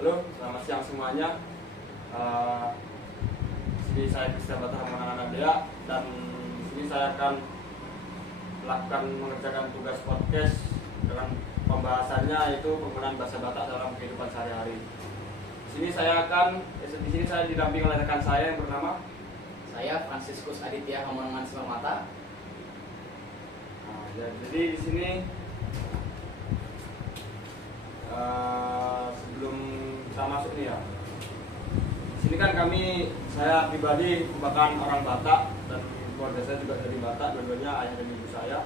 Halo, selamat siang semuanya. Uh, Sini saya Christian Batar Manana Dea, dan di sini saya akan mengerjakan tugas podcast dengan pembahasannya yaitu penggunaan bahasa Batak dalam kehidupan sehari-hari. Di sini saya didampingi oleh rekan saya yang bernama Saya Franciscus Aditya Hamonangan Silamata. Jadi di sini sebelum kita masuk nih ya, di sini kan saya pribadi merupakan orang Batak dan keluarga saya juga dari Batak, dua-duanya ayah dan ibu saya.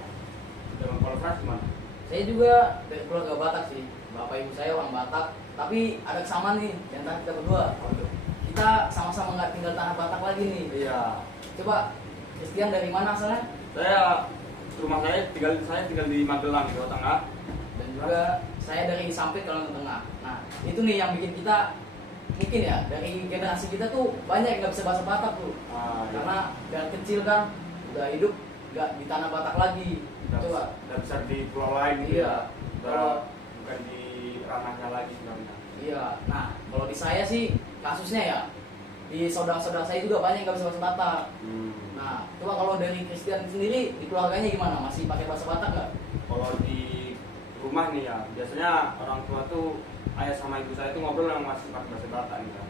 Dengan kalau Frans gimana? Saya juga dari keluarga Batak sih. Bapak ibu saya orang Batak, tapi ada kesamaan nih di antara kita berdua. Kita sama-sama nggak tinggal tanah Batak lagi nih. Iya. Coba Christian dari mana asalnya? Saya tinggal di Magelang, Jawa Tengah. Dan juga saya dari Sampit, Kalimantan Tengah. Nah, itu nih yang bikin kita mungkin ya dari generasi kita tuh banyak yang nggak bisa bahasa Batak tuh. Karena dari kecil kan udah hidup nggak di tanah Batak lagi. Coba. Nggak bisa di pulau lain gitu. Iya. Kalau bukan di ranahnya lagi sebenarnya. Iya. Nah, kalau di saya sih kasusnya ya di saudara-saudara saya juga banyak yang nggak bisa bahasa Batak. Nah, coba kalau dari Christian sendiri di keluarganya gimana? Masih pakai bahasa Batak nggak? Kalau di rumah nih ya, biasanya orang tua tuh ayah sama ibu saya tuh ngobrol yang masih pakai bahasa Batak nih kan.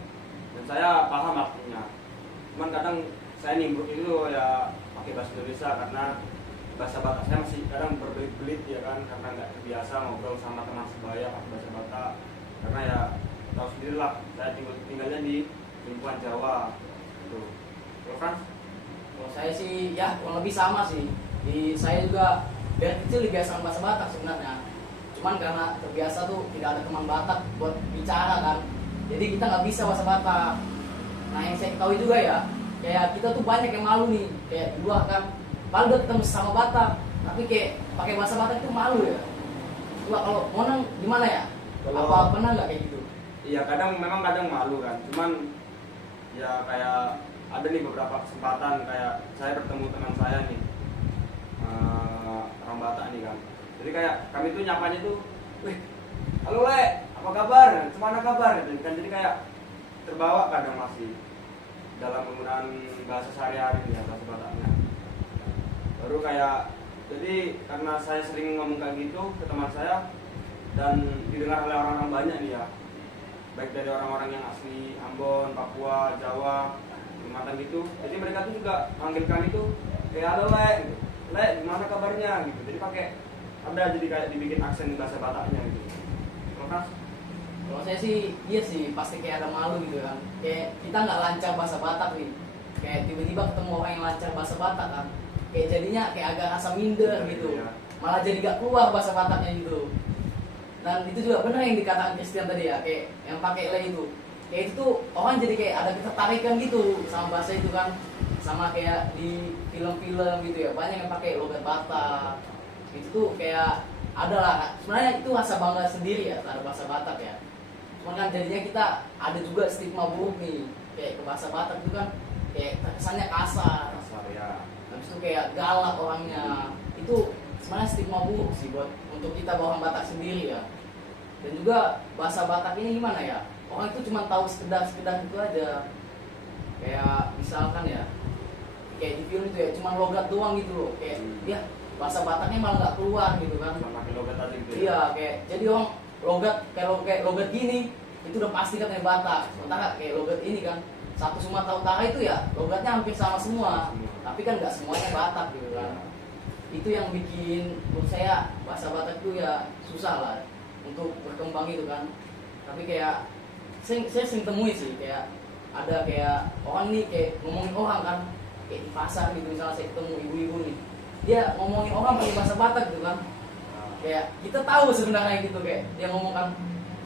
Dan saya paham artinya. Cuman kadang saya nimbrung itu ya pakai bahasa Indonesia karena bahasa Batak saya masih kadang berbelit-belit ya kan, karena nggak terbiasa ngobrol sama teman sebaya pakai bahasa Batak. Karena ya tahu sendiri lah, saya tinggalnya di lingkungan Jawa gitu. Kalau Frans? Kalau saya sih ya kurang lebih sama sih. Saya juga dari kecil dibiasakan bahasa Batak sebenarnya. Cuman karena terbiasa tuh tidak ada teman Batak buat bicara kan. Jadi kita nggak bisa bahasa Batak. Nah, yang saya ketahui juga ya, kayak kita tuh banyak yang malu nih, kayak di luar kan. Padahal udah ketemu sama Batak, tapi kayak pakai bahasa Batak itu malu ya. Coba kalau Monang gimana ya? Apa pernah nggak kayak gitu? Iya, memang kadang malu kan. Cuman ya kayak ada nih beberapa kesempatan kayak saya bertemu teman saya nih, orang Batak nih kan. Jadi kayak kami tuh nyapanya tuh, wih, halo Le, apa kabar? Gimana kabar? Gitu kan. Jadi kayak terbawa kadang masih dalam penggunaan bahasa sehari-hari nih ya, bahasa Bataknya. Baru kayak, jadi karena saya sering ngomong kayak gitu ke teman saya dan didengar oleh orang-orang banyak nih ya, baik dari orang-orang yang asli Ambon, Papua, Jawa, Kalimantan gitu. Jadi mereka tuh juga manggil kami tuh kayak halo Le, gitu. Le, gimana kabarnya gitu. Jadi jadi kayak dibikin aksen bahasa Bataknya gitu. Kalau saya sih, iya sih pasti kayak ada malu gitu kan. Kayak kita nggak lancar bahasa Batak nih. Kayak tiba-tiba ketemu orang yang lancar bahasa Batak kan. Kayak jadinya kayak agak rasa minder gitu. Iya. Malah jadi gak keluar bahasa Bataknya gitu. Dan itu juga benar yang dikatakan Christian tadi ya, kayak yang pakai le itu. Kayak itu tuh orang jadi kayak ada ketertarikan gitu sama bahasa itu kan. Sama kayak di film-film gitu ya, banyak yang pakai logat Batak. Itu tuh kayak adalah sebenarnya itu rasa bangga sendiri ya terhadap bahasa Batak ya. Cuman kan jadinya kita ada juga stigma buruk nih, kayak ke bahasa Batak itu kan kayak kesannya kasar Ya. habis itu kayak galak orangnya. Itu sebenarnya stigma buruk sih buat untuk kita orang Batak sendiri ya. Dan juga bahasa Batak ini gimana ya, orang itu cuma tahu sekedar itu aja. Kayak misalkan ya, kayak di film itu ya cuma logat doang gitu loh, kayak ya bahasa Bataknya malah nggak keluar gitu kan. Cuma pakai logat aja gitu. Iya, kayak jadi orang logat kayak logat gini itu udah pasti katanya Batak. Sementara kayak logat ini kan satu Sumatera Utara itu ya logatnya hampir sama semua, tapi kan nggak semuanya Batak gitu kan. Itu yang bikin menurut saya bahasa Batak itu ya susah lah untuk berkembang itu kan. Tapi kayak saya sering temui sih, kayak ada kayak orang nih kayak ngomongin orang kan, kayak di pasar gitu misalnya saya ketemu ibu-ibu nih, dia ngomongin orang pakai bahasa Batak gitu kan. Kayak kita tahu sebenarnya gitu, kayak dia ngomong kan.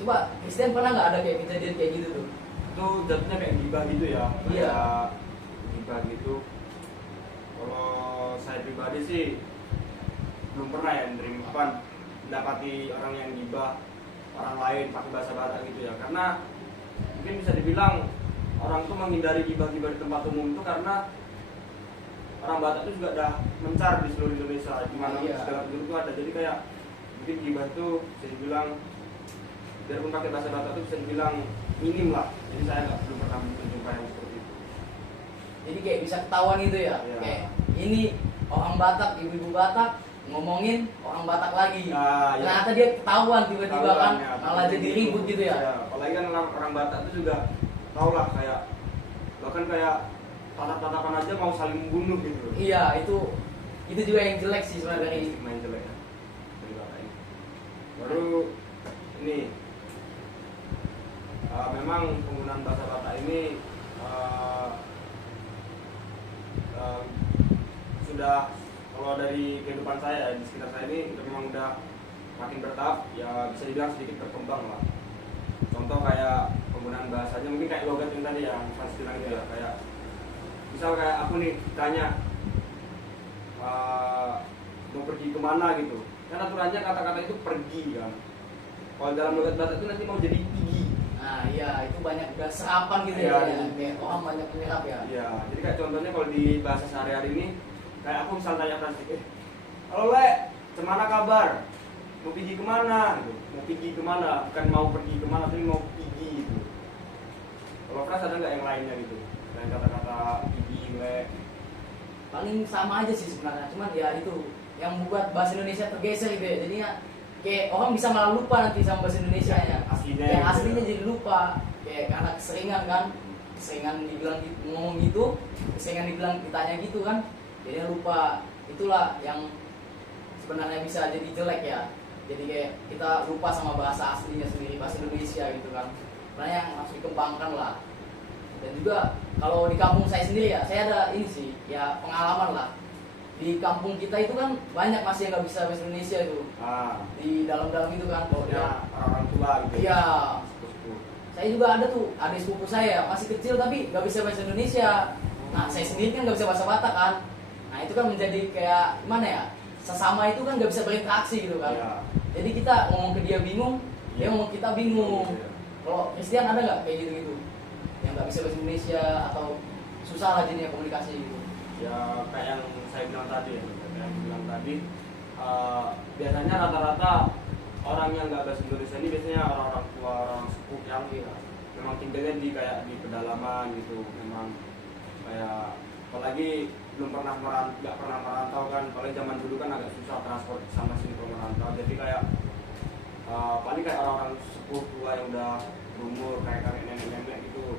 Coba Christian pernah nggak ada kayak kejadian kayak gitu tuh? Itu jatuhnya kayak gibah gitu ya. Iya. Kayak gibah gitu. Kalau saya pribadi sih belum pernah ya mendapati orang yang gibah orang lain pakai bahasa Batak gitu ya. Karena mungkin bisa dibilang orang tuh menghindari gibah-gibah di tempat umum itu karena orang Batak itu juga udah mencar di seluruh Indonesia, di mana segala penjuru itu ada. Jadi kayak mungkin gibah itu bisa dibilang biarpun pakai bahasa Batak itu bisa dibilang minim lah. Jadi saya nggak belum pernah menjumpai yang seperti itu. Jadi kayak bisa ketahuan gitu ya. Iya. Kayak ini orang Batak, ibu-ibu Batak ngomongin orang Batak lagi. Ah, iya. Ternyata dia ketahuan tiba-tiba Ketahuan, kan ya, malah jadi ribut gitu ya. Apalagi kan orang Batak itu juga tau lah kayak bahkan kayak tatap-tatapan aja mau saling membunuh gitu. Iya, itu juga yang jelek sih sebenarnya dari main jelek ya dari Batak ini. Baru ini memang penggunaan bahasa Batak ini sudah, kalau dari kehidupan saya di sekitar saya ini memang udah makin bertahap, ya bisa dibilang sedikit berkembang lah. Contoh kayak penggunaan bahasanya mungkin kayak logat yang tadi yang Mas bilang itu ya, kayak misal kayak aku nih tanya mau pergi kemana gitu, kan aturannya kata-kata itu pergi kan. Kalau dalam logat Batak itu nanti mau jadi pergi. Nah, iya itu banyak udah serapan gitu Iya, ya. Kayak orang banyak menyerap ya. Iya, jadi kayak contohnya kalau di bahasa sehari-hari ini, kayak aku misal tanya Francis, halo Le, cemana kabar? Mau pergi kemana? Gitu. Mau pergi kemana? Bukan mau pergi kemana, tapi mau pergi gitu. Kalau Frans ada nggak yang lainnya gitu? Selain kata-kata pergi, Le? Paling sama aja sih sebenarnya, cuman ya itu yang membuat bahasa Indonesia tergeser gitu ya. Jadinya kayak orang bisa malah lupa nanti sama bahasa Indonesianya. Aslinya Yang gitu aslinya ya. jadi lupa. Kayak karena keseringan kan, keseringan dibilang ngomong gitu, keseringan dibilang ditanya gitu kan, jadinya lupa. Itulah yang sebenarnya bisa jadi jelek ya. Jadi kayak kita lupa sama bahasa aslinya sendiri, bahasa Indonesia gitu kan. Sebenarnya yang harus dikembangkan lah. Dan juga kalau di kampung saya sendiri ya, saya ada ini sih, ya pengalaman lah. Di kampung kita itu kan banyak masih yang nggak bisa bahasa Indonesia itu. Di dalam-dalam itu kan. Ya, orang tua gitu. Iya. Sepupu. Saya juga ada tuh adik sepupu saya masih kecil tapi nggak bisa bahasa Indonesia. Nah saya sendiri kan nggak bisa bahasa Batak kan. Nah itu kan menjadi kayak gimana ya, sesama itu kan nggak bisa berinteraksi gitu kan. Iya. Jadi kita ngomong ke dia bingung, dia Iya. ngomong kita bingung. Iya. Kalau Christian ada nggak kayak gitu-gitu yang nggak bisa bahasa Indonesia atau susah lah jadinya komunikasi gitu? Ya kayak yang saya bilang tadi ya, kayak yang bilang tadi, biasanya rata-rata orang yang nggak bahasa Indonesia ini biasanya orang-orang tua, orang sepuh yang memang tinggalnya di kayak di pedalaman gitu, memang kayak apalagi belum pernah nggak pernah merantau kan, kalau zaman dulu kan agak susah transport sama sini kalau merantau, jadi kayak paling kayak orang-orang sepuh tua yang udah berumur kayak kakek nenek-nenek gitu,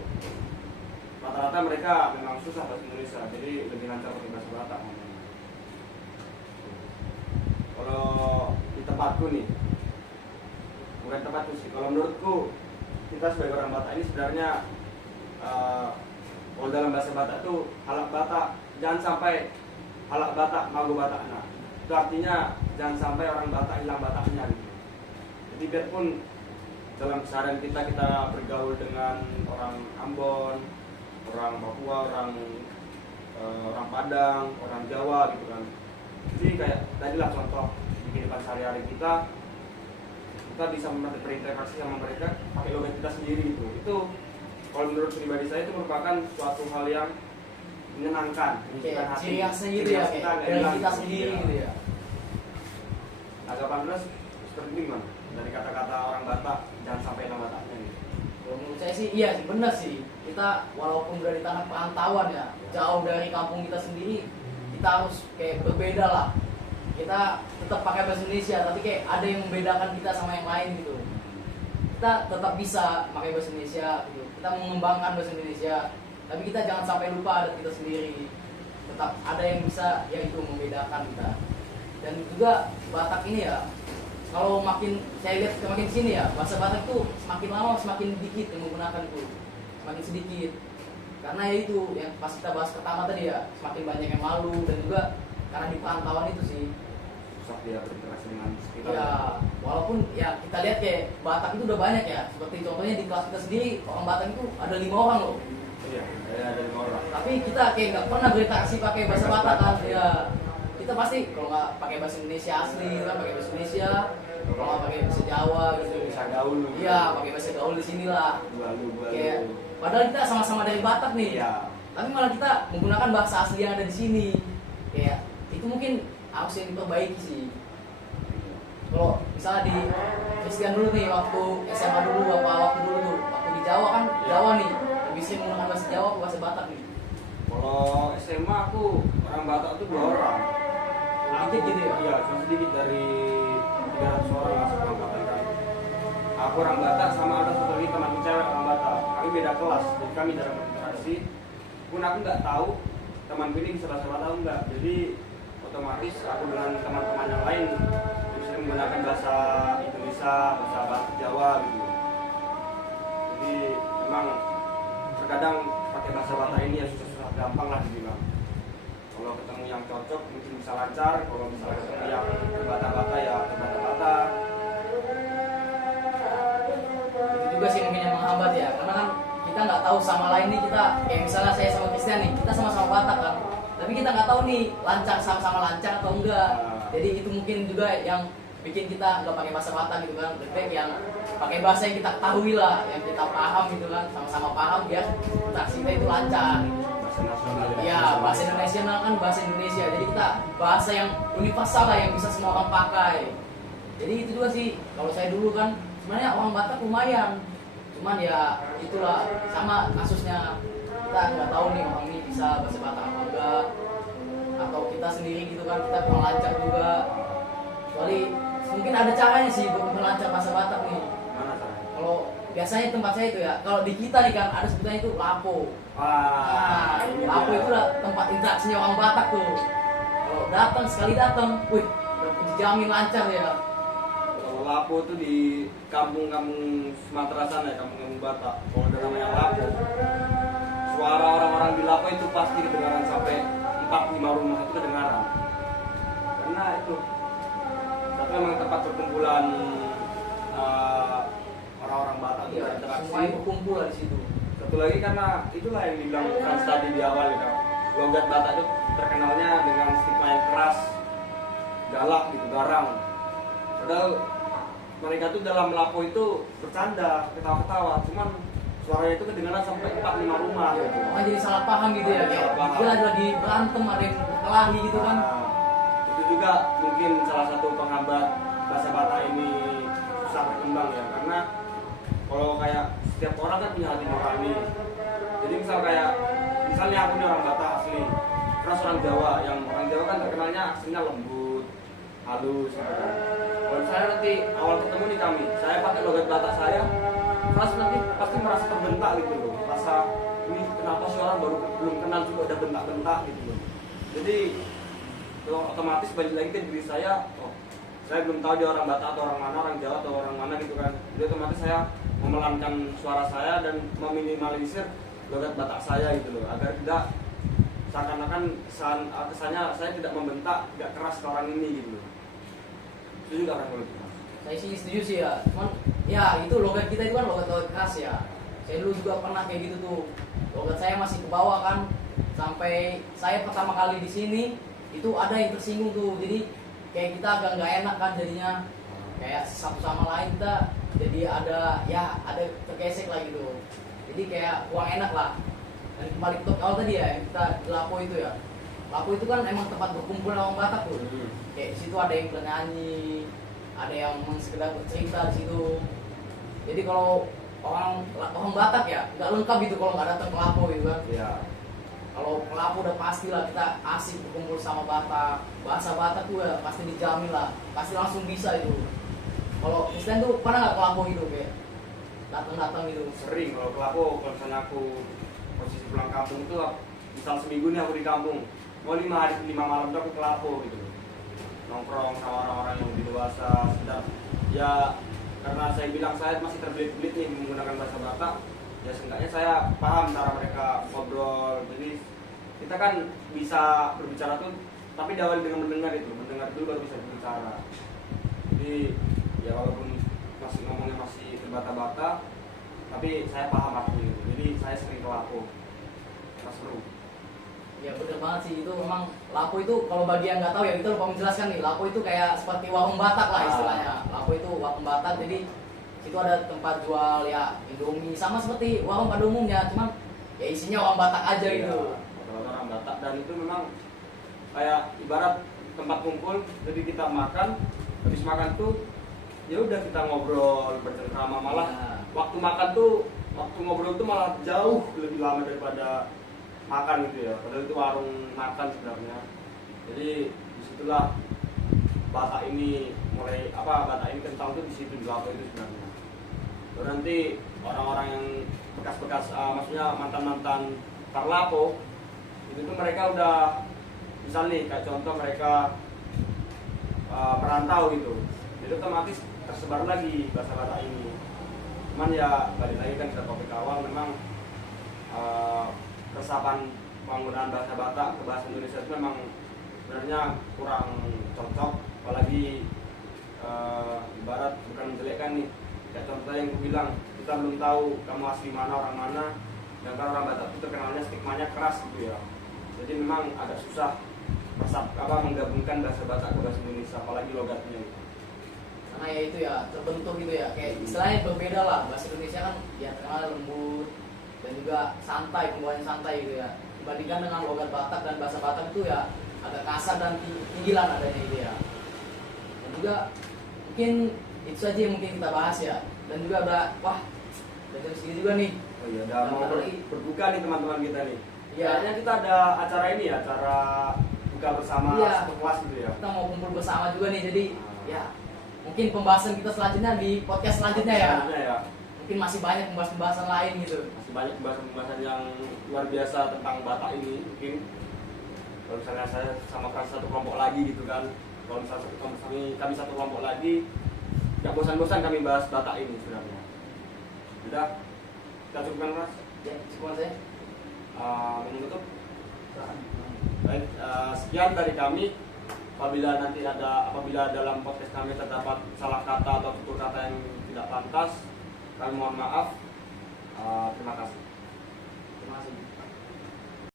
rata-rata mereka memang susah bahasa Indonesia, jadi lebih lancar pakai bahasa Batak ngomongnya. Kalau di tempatku nih, bukan tempatku sih, kalau menurutku kita sebagai orang Batak ini sebenarnya kalau dalam bahasa Batak tuh halak Batak, jangan sampai halak Batak mago Batak. Nah, itu artinya jangan sampai orang Batak hilang Bataknya gitu. Jadi biarpun dalam keseharian kita bergaul dengan orang Ambon, orang Papua, orang Padang, orang Jawa gitu kan. Jadi kayak tadilah contoh di kehidupan sehari-hari kita bisa berinteraksi sama mereka pakai logat kita sendiri gitu. Itu kalau menurut pribadi saya itu merupakan suatu hal yang menyenangkan, Kayak hati. ciri khasnya gitu Ciri ya, khas kayak nggak dari hilang kita gitu, sendiri ya. gitu ya. Agak pantas seperti ini gimana? Dari kata-kata orang Batak, jangan sampai hilang Bataknya gitu. Kalau menurut saya sih iya sih, benar sih. Kita walaupun udah di tanah perantauan ya, jauh dari kampung kita sendiri, kita harus kayak berbeda lah. Kita tetap pakai bahasa Indonesia, tapi kayak ada yang membedakan kita sama yang lain gitu. Kita tetap bisa pakai bahasa Indonesia gitu. Kita mengembangkan bahasa Indonesia, tapi kita jangan sampai lupa adat kita sendiri. Tetap ada yang bisa, ya itu membedakan kita. Dan juga Batak ini ya, kalau makin saya lihat semakin sini ya, bahasa Batak itu semakin lama semakin dikit yang menggunakan itu, semakin sedikit. Karena ya itu yang pas kita bahas pertama tadi ya, semakin banyak yang malu, dan juga karena di perantauan itu sih. Susah dia berinteraksi dengan sekitar. Ya, walaupun ya kita lihat kayak Batak itu udah banyak ya. Seperti contohnya di kelas kita sendiri, orang Batak itu ada 5 orang loh. Iya, ada 5 orang. Tapi kita kayak nggak pernah berinteraksi pakai bahasa Batak kan. Ya, kita pasti kalau nggak pakai bahasa Indonesia asli kan, pakai bahasa Indonesia. Kalau nggak pakai bahasa Jawa gitu. Bisa gaul. Iya, pakai bahasa gaul di sini lah. Bualu. Kayak padahal kita sama-sama dari Batak nih. Iya. Tapi malah kita menggunakan bahasa asli yang ada di sini. Kayak itu mungkin harus yang diperbaiki sih. Kalau misalnya di Christian dulu nih, waktu SMA dulu apa waktu dulu tuh, waktu di Jawa kan Jawa nih, lebih sering menggunakan bahasa Jawa atau bahasa Batak nih? Kalau SMA aku orang Batak tuh 2 orang. Sedikit gitu ya? Iya, cuma sedikit dari 300 orang lah seangkatan kan. Aku orang Batak sama ada satu lagi teman cewek orang Batak. Kami beda kelas, jadi kami jarang berinteraksi. Pun aku nggak tahu teman ini bisa bahasa Batak atau enggak. Jadi otomatis aku dengan teman-teman yang lain bisa menggunakan bahasa Indonesia, bahasa Batak Jawa gitu. Jadi memang terkadang pakai bahasa Batak ini ya susah-susah gampang lah dibilang. Kalau ketemu yang cocok mungkin bisa lancar, kalau misalnya ketemu yang terbata-bata ya terbata-bata. Itu juga sih mungkin yang menghambat ya, karena kan kita nggak tahu sama lain nih, kita kayak misalnya saya sama Christian nih, kita sama-sama Batak kan, tapi kita nggak tahu nih lancar sama-sama lancar atau enggak. Jadi itu mungkin juga yang bikin kita nggak pakai bahasa Batak gitu kan, lebih baik yang pakai bahasa yang kita ketahui lah, yang kita paham gitu kan, sama-sama paham biar interaksi kita itu lancar gitu. Bahasa nasional Ya, bahasa Indonesia kan bahasa Indonesia. Jadi kita bahasa yang universal lah, yang bisa semua orang pakai. Jadi itu juga sih, kalau saya dulu kan sebenarnya orang Batak lumayan. Cuman ya itulah, sama kasusnya kita nggak tahu nih orang ini bisa bahasa Batak apa enggak, atau kita sendiri gitu kan, kita kurang lancar juga. Kecuali mungkin ada caranya sih buat memperlancar bahasa Batak nih. Mana caranya? Kalau biasanya tempat saya itu ya, kalau di kita nih kan ada sebutannya itu lapo. Nah, Ini lapo dia. itu lah tempat interaksinya orang Batak tuh. Kalau datang sekali datang, wih, udah dijamin lancar ya. Kalau Lapo tuh di kampung-kampung Sumatera sana ya, kampung-kampung Batak. Kalau ada namanya Lapo, suara orang-orang di Lapo itu pasti kedengaran sampai 4-5 rumah itu kedengaran. Karena itu, tapi memang tempat perkumpulan orang-orang Batak itu Iya, berinteraksi. semuanya berkumpul lah di situ. Satu lagi karena itulah yang dibilang Frans tadi di awal ya kan. Logat Batak itu terkenalnya dengan stigma yang keras, galak gitu, garang. Padahal mereka tuh dalam Lapo itu bercanda, ketawa-ketawa, cuman suaranya itu kedengaran sampai 4-5 rumah gitu. Orang jadi salah paham gitu ya, kayak Salah paham. dia lagi berantem, ada yang berkelahi gitu kan. Nah, itu juga mungkin salah satu penghambat bahasa Batak ini susah berkembang ya, karena kalau kayak setiap orang kan punya hati nurani. Jadi misalnya aku nih orang Batak asli, terus orang Jawa, yang orang Jawa kan terkenalnya aslinya lembut, halus gitu kan. Kalau saya nanti awal ketemu nih kami, saya pakai logat Batak saya, terus nanti pasti merasa terbentak gitu loh, merasa ini kenapa sih orang baru belum kenal juga udah bentak-bentak gitu loh. Jadi kalau otomatis balik lagi ke diri saya, oh saya belum tahu dia orang Batak atau orang mana, orang Jawa atau orang mana gitu kan. Jadi otomatis saya memelankan suara saya dan meminimalisir logat Batak saya gitu loh, agar tidak seakan-akan kesannya saya tidak membentak, tidak keras ke orang ini gitu loh. Setuju nggak orang kalau Saya sih setuju sih ya, cuman ya itu logat kita itu kan logat khas ya. Saya dulu juga pernah kayak gitu tuh, logat saya masih ke bawah kan, sampai saya pertama kali di sini itu ada yang tersinggung tuh, jadi kayak kita agak nggak enak kan jadinya, kayak satu sama lain kita jadi ada tergesek lah gitu, jadi kayak kurang enak lah. Dan kembali ke awal tadi ya, yang kita di Lapo itu ya, Lapo itu kan emang tempat berkumpul orang Batak tuh. Kayak di situ ada yang bernyanyi, ada yang sekedar bercerita di situ. Jadi kalau orang Batak ya nggak lengkap gitu kalau nggak datang ke Lapo gitu kan. Iya. Kalau ke Lapo udah pastilah kita asik berkumpul sama Batak. Bahasa Batak tuh ya pasti dijamin lah, pasti langsung bisa itu. Kalau Kristen tuh pernah nggak ke Lapo gitu kayak datang gitu? Sering kalau ke Lapo, kalau misalnya aku posisi pulang kampung itu misal seminggu nih aku di kampung, mau 5 hari 5 malam tuh aku ke Lapo gitu loh. Nongkrong sama orang-orang yang lebih dewasa, sedang ya karena saya bilang saya masih terbelit-belit nih menggunakan bahasa Batak, ya seenggaknya saya paham cara mereka ngobrol. Jadi kita kan bisa berbicara tuh, tapi diawali dengan mendengar dulu baru bisa berbicara. Jadi ya walaupun masih ngomongnya masih terbata-bata, tapi saya paham artinya gitu. Jadi saya sering ke Lapo, karena seru. Ya bener banget sih, itu memang Lapo itu kalau bagi yang nggak tahu ya kita lupa menjelaskan nih, Lapo itu kayak seperti warung Batak lah istilahnya. Lapo itu warung Batak, jadi situ ada tempat jual ya Indomie sama seperti warung pada umumnya, cuman ya isinya orang Batak aja gitu. Rata-rata orang Batak, dan itu memang kayak ibarat tempat kumpul. Jadi kita makan, habis makan tuh ya udah kita ngobrol bercengkrama, malah Nah, waktu makan tuh, waktu ngobrol tuh malah jauh lebih lama daripada makan gitu ya, padahal itu warung makan sebenarnya. Jadi disitulah Batak ini mulai Batak ini kental tuh di situ, di Lapo itu sebenarnya. Lalu nanti orang-orang yang bekas-bekas maksudnya mantan-mantan Parlapo itu tuh mereka udah misalnya nih, kayak contoh mereka merantau gitu, jadi otomatis tersebar lagi bahasa Batak ini. Cuman ya balik lagi kan ke topik awal, memang resapan penggunaan bahasa Batak ke bahasa Indonesia itu memang sebenarnya kurang cocok, apalagi ibarat bukan menjelekkan nih, kayak contoh yang gue bilang, kita belum tahu kamu asli mana, orang mana, dan kan orang Batak itu terkenalnya stigmanya keras gitu ya. Jadi memang agak susah menggabungkan bahasa Batak ke bahasa Indonesia, apalagi logatnya. karena ya itu ya terbentuk gitu ya, kayak istilahnya berbeda lah. Bahasa Indonesia kan ya terkenal lembut dan juga santai, pembawaannya santai gitu ya, dibandingkan dengan logat Batak dan bahasa Batak itu ya agak kasar dan tinggilan adanya gitu ya. Dan juga mungkin itu saja yang mungkin kita bahas ya, dan juga udah jam segini juga nih. Oh iya, udah mau berbuka nih teman-teman kita nih. Iya. Kayaknya kita ada acara ini ya, acara buka bersama Iya. satu kelas gitu ya. Kita mau kumpul bersama juga nih, jadi ya mungkin pembahasan kita selanjutnya di podcast selanjutnya ya. Selanjutnya ya. Mungkin masih banyak pembahasan lain gitu. Masih banyak pembahasan yang luar biasa tentang Batak ini. Mungkin kalau misalnya saya sama Frans satu kelompok lagi gitu kan, kalau misalnya kami satu kelompok lagi, nggak bosan-bosan kami bahas Batak ini sebenarnya. Udah, kita cukupkan Frans. Ya, cukup saya. Menutup. Baik, sekian dari kami. Apabila dalam podcast kami terdapat salah kata atau tutur kata yang tidak pantas, kami mohon maaf.